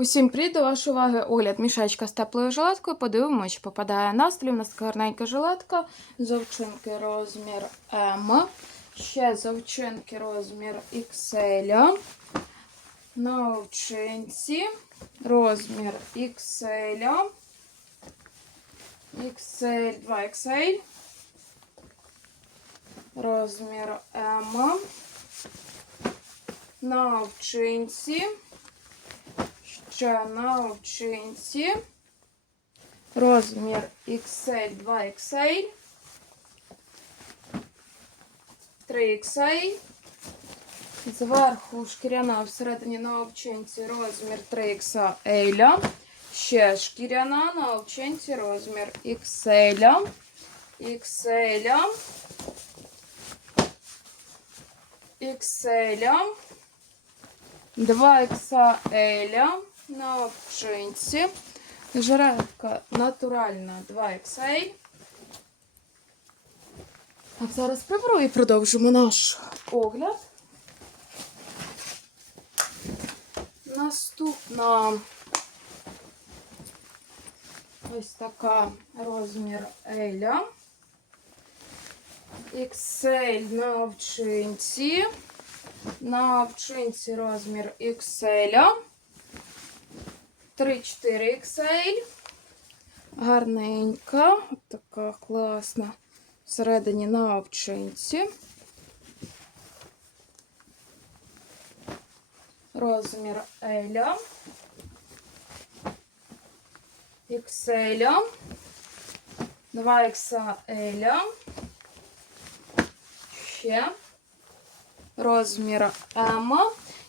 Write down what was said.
Усім привіт, до вашої уваги огляд мішечка з теплою жилеткою. Подивимося, чи попадає на столі. У нас така гарненька жилетка. Завчинки розмір М. Ще завчинки розмір XL. На овчинці розмір XL. XL 2XL. Розмір М. На овчинці. Ще на овчинці. Розмір XL 2XL. 3XL. Зверху шкіряна всередині на овчинці розмір 3XL. Ще шкіряна на овчинці розмір XL. XL. XL. 2 XL на овчинці. Жилетка натуральна 2 XL. А зараз приберу і продовжимо наш огляд. Наступна ось така розмір L. XL на овчинці. На овчинці розмір XL. 3-4 XL. Гарненька. От така класна. Всередині на овчинці. Розмір L. XL. 2 XL. Ще розмір М.